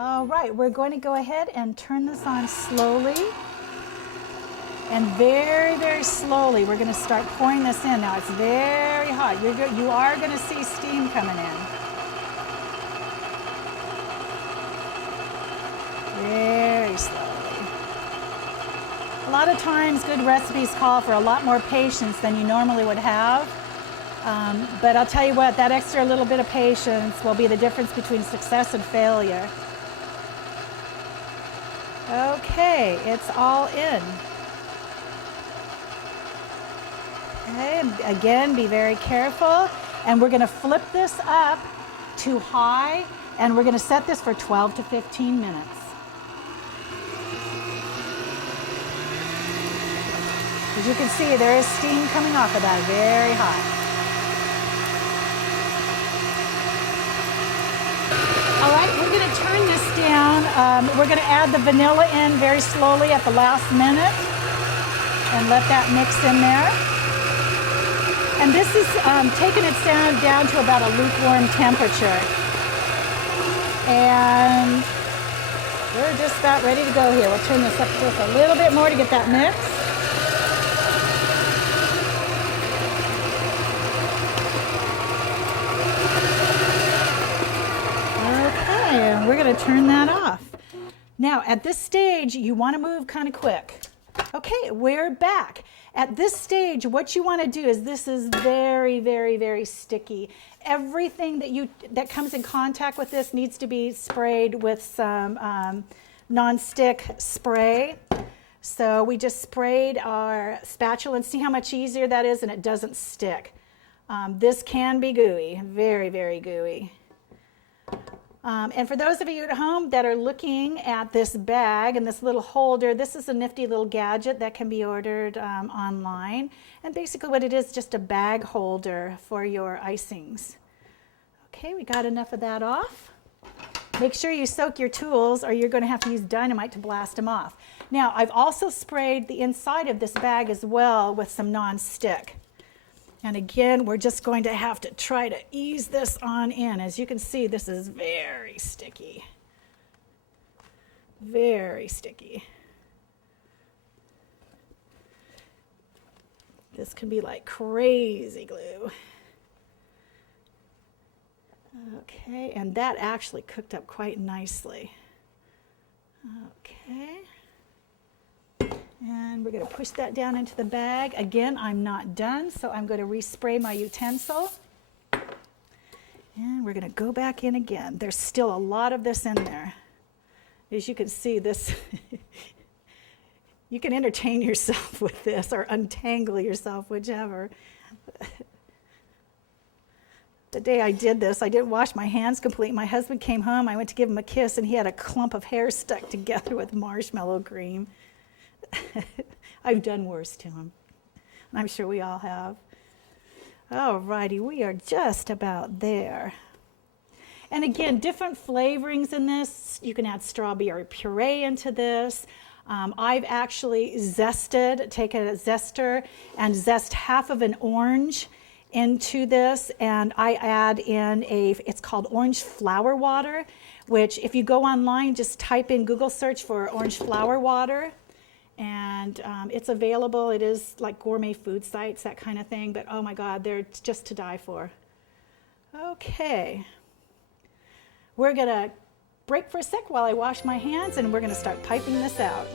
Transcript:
All right, we're going to go ahead and turn this on slowly. And very, very slowly, we're going to start pouring this in. Now, it's very hot. You are going to see steam coming in. Very slowly. A lot of times, good recipes call for a lot more patience than you normally would have. But I'll tell you what, that extra little bit of patience will be the difference between success and failure. Okay, it's all in. Okay, again, be very careful. And we're going to flip this up to high, and we're going to set this for 12 to 15 minutes. As you can see, there is steam coming off of that, very hot. All right, we're going to turn this down. We're going to add the vanilla in very slowly at the last minute and let that mix in there. And this is taking it down to about a lukewarm temperature. And we're just about ready to go here. We'll turn this up just a little bit more to get that mix. And we're going to turn that off. Now, at this stage, you want to move kind of quick. Okay, we're back. At this stage, what you want to do is this is very, very, very sticky. Everything that comes in contact with this needs to be sprayed with some non-stick spray. So we just sprayed our spatula and see how much easier that is, and it doesn't stick. This can be gooey, very, very gooey. And for those of you at home that are looking at this bag and this little holder, this is a nifty little gadget that can be ordered online. And basically what it is, just a bag holder for your icings. Okay, we got enough of that off. Make sure you soak your tools or you're going to have to use dynamite to blast them off. Now, I've also sprayed the inside of this bag as well with some non-stick. And again, we're just going to have to try to ease this on in. As you can see, this is very sticky. Very sticky. This can be like crazy glue. Okay, and that actually cooked up quite nicely. Okay. And we're going to push that down into the bag. Again, I'm not done, so I'm going to respray my utensil. And we're going to go back in again. There's still a lot of this in there. As you can see, this, you can entertain yourself with this or untangle yourself, whichever. The day I did this, I didn't wash my hands completely. My husband came home, I went to give him a kiss, and he had a clump of hair stuck together with marshmallow cream. I've done worse to him. I'm sure we all have. All righty, we are just about there. And again, different flavorings in this. You can add strawberry puree into this. I've actually taken a zester and zest half of an orange into this, and I add in it's called orange flower water, which if you go online, just type in Google search for orange flower water. And it's available. It is like gourmet food sites, that kind of thing. But oh my God, they're just to die for. Okay. We're going to break for a sec while I wash my hands, and we're going to start piping this out.